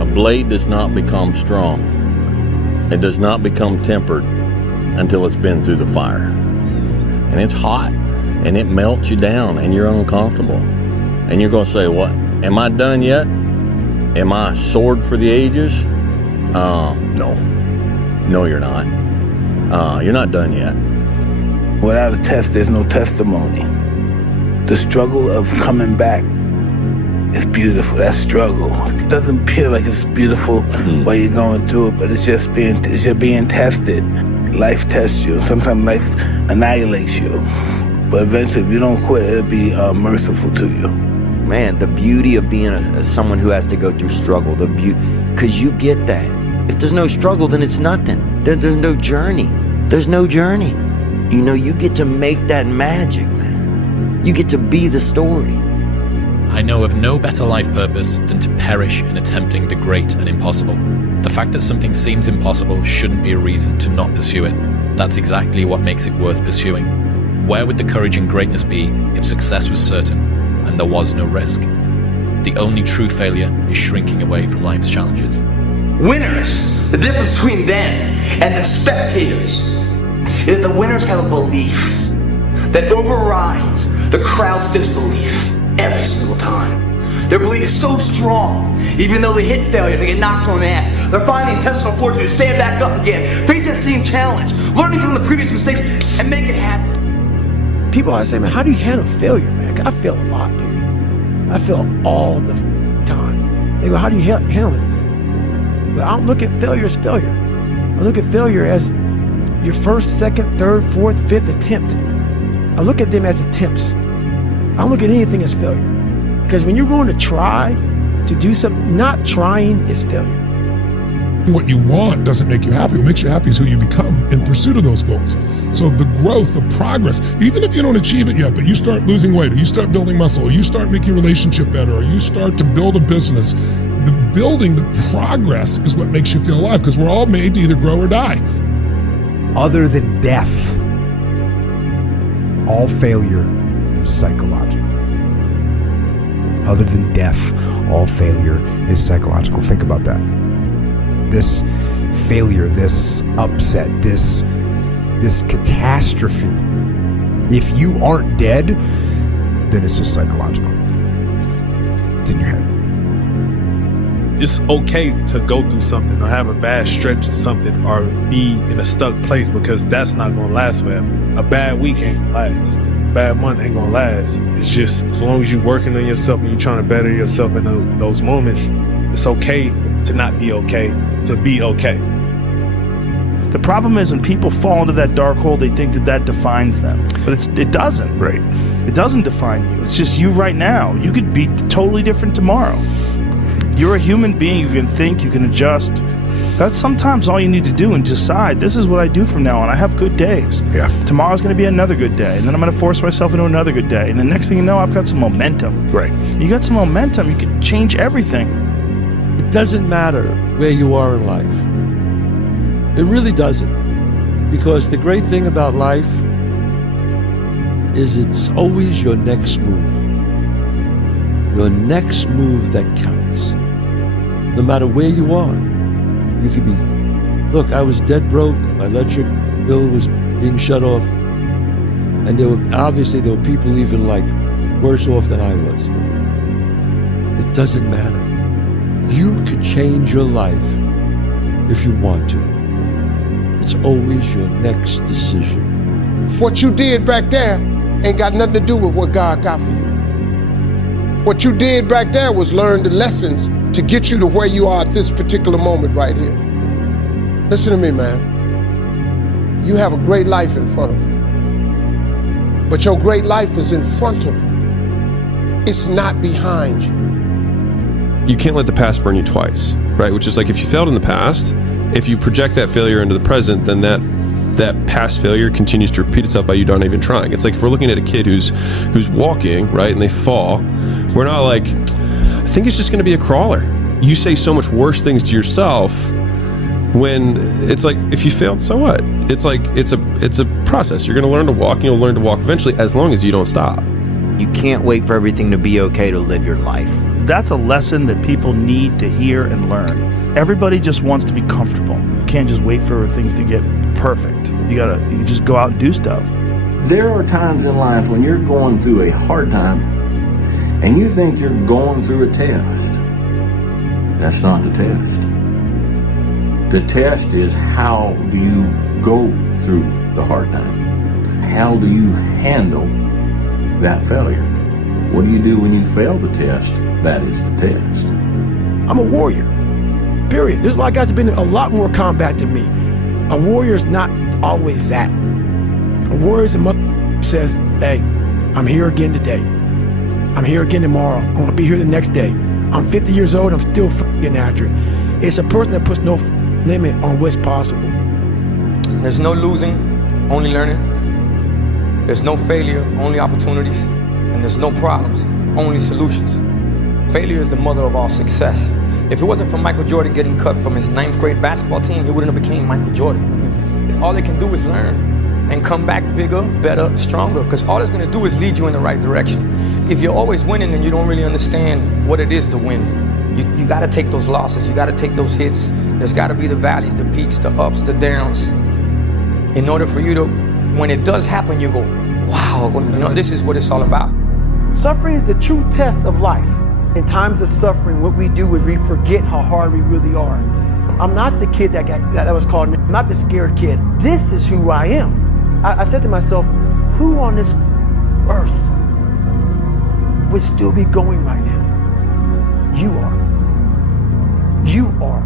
A blade does not become strong. It does not become tempered until it's been through the fire. And it's hot, and it melts you down, and you're uncomfortable. And you're going to say, what? Am I done yet? Am I a sword for the ages? No. No, you're not. You're not done yet. Without a test, there's no testimony. The struggle of coming back is beautiful. That struggle. It doesn't appear like it's beautiful while you're going through it, but it's you're being tested. Life tests you. Sometimes life annihilates you. But eventually, if you don't quit, it'll be merciful to you. Man, the beauty of being someone who has to go through struggle, because you get that. If there's no struggle, then it's nothing. There's no journey. There's no journey. You know, you get to make that magic, man. You get to be the story. I know of no better life purpose than to perish in attempting the great and impossible. The fact that something seems impossible shouldn't be a reason to not pursue it. That's exactly what makes it worth pursuing. Where would the courage and greatness be if success was certain and there was no risk? The only true failure is shrinking away from life's challenges. Winners, the difference between them and the spectators is the winners have a belief that overrides the crowd's disbelief every single time. Their belief is so strong, even though they hit failure, they get knocked on the ass. They're finding the intestinal fortitude to stand back up again, face that same challenge, learning from the previous mistakes, and make it happen. People always say, man, how do you handle failure, man? I feel a lot, dude. I feel all the time. They go, how do you handle it? But I don't look at failure as failure. I look at failure as your first, second, third, fourth, fifth attempt. I look at them as attempts. I don't look at anything as failure. Because when you're going to try to do something, not trying is failure. What you want doesn't make you happy. What makes you happy is who you become in pursuit of those goals. So the growth, the progress, even if you don't achieve it yet, but you start losing weight, or you start building muscle, or you start making your relationship better, or you start to build a business, the building, the progress is what makes you feel alive, because we're all made to either grow or die. Other than death, all failure is psychological. Other than death, all failure is psychological. Think about that. This failure, this upset, this catastrophe, if you aren't dead, then it's just psychological. It's in your head. It's okay to go through something or have a bad stretch of something or be in a stuck place, because that's not going to last forever. A bad week ain't going to last. A bad month ain't going to last. It's just, as long as you're working on yourself and you're trying to better yourself in those moments, it's okay to not be okay, to be okay. The problem is when people fall into that dark hole, they think that defines them. But it doesn't. Right. It doesn't define you. It's just you right now. You could be totally different tomorrow. You're a human being. You can think, you can adjust. That's sometimes all you need to do, and decide, this is what I do from now on. I have good days. Yeah. Tomorrow's going to be another good day, and then I'm going to force myself into another good day. And the next thing you know, I've got some momentum. Right. You got some momentum, you can change everything. It doesn't matter where you are in life. It really doesn't. Because the great thing about life is it's always your next move. Your next move that counts. No matter where you are. You could be, look, I was dead broke. My electric bill was being shut off. And there were people even like worse off than I was. It doesn't matter. You could change your life if you want to. It's always your next decision. What you did back there ain't got nothing to do with what God got for you. What you did back there was learn the lessons to get you to where you are at this particular moment right here. Listen to me, man. You have a great life in front of you. But your great life is in front of you. It's not behind you. You can't let the past burn you twice, right? Which is like, if you failed in the past, if you project that failure into the present, then that past failure continues to repeat itself by you not even trying. It's like if we're looking at a kid who's walking, right, and they fall, we're not like, I think it's just going to be a crawler. You say so much worse things to yourself when it's like, if you failed, so what? It's like, it's a process. You're going to learn to walk, and you'll learn to walk eventually, as long as you don't stop. You can't wait for everything to be okay to live your life. That's a lesson that people need to hear and learn. Everybody just wants to be comfortable. You can't just wait for things to get perfect. You just go out and do stuff. There are times in life when you're going through a hard time and you think you're going through a test. That's not the test. The test is, how do you go through the hard time? How do you handle that failure? What do you do when you fail the test? That is the test. I'm a warrior, period. There's a lot of guys that have been in a lot more combat than me. A warrior is not always that. A warrior is a mother says, hey, I'm here again today. I'm here again tomorrow. I'm gonna be here the next day. I'm 50 years old, I'm still getting after it. It's a person that puts no limit on what's possible. There's no losing, only learning. There's no failure, only opportunities. And there's no problems, only solutions. Failure is the mother of all success. If it wasn't for Michael Jordan getting cut from his 9th grade basketball team, he wouldn't have became Michael Jordan. All they can do is learn and come back bigger, better, stronger, because all it's gonna do is lead you in the right direction. If you're always winning, then you don't really understand what it is to win. You gotta take those losses, you gotta take those hits. There's gotta be the valleys, the peaks, the ups, the downs. In order for you to, when it does happen, you go, wow, this is what it's all about. Suffering is the true test of life. In times of suffering, what we do is we forget how hard we really are. I'm not the kid that was called me. I'm not the scared kid. This is who I am. I said to myself, who on this earth would still be going right now? You are. You are.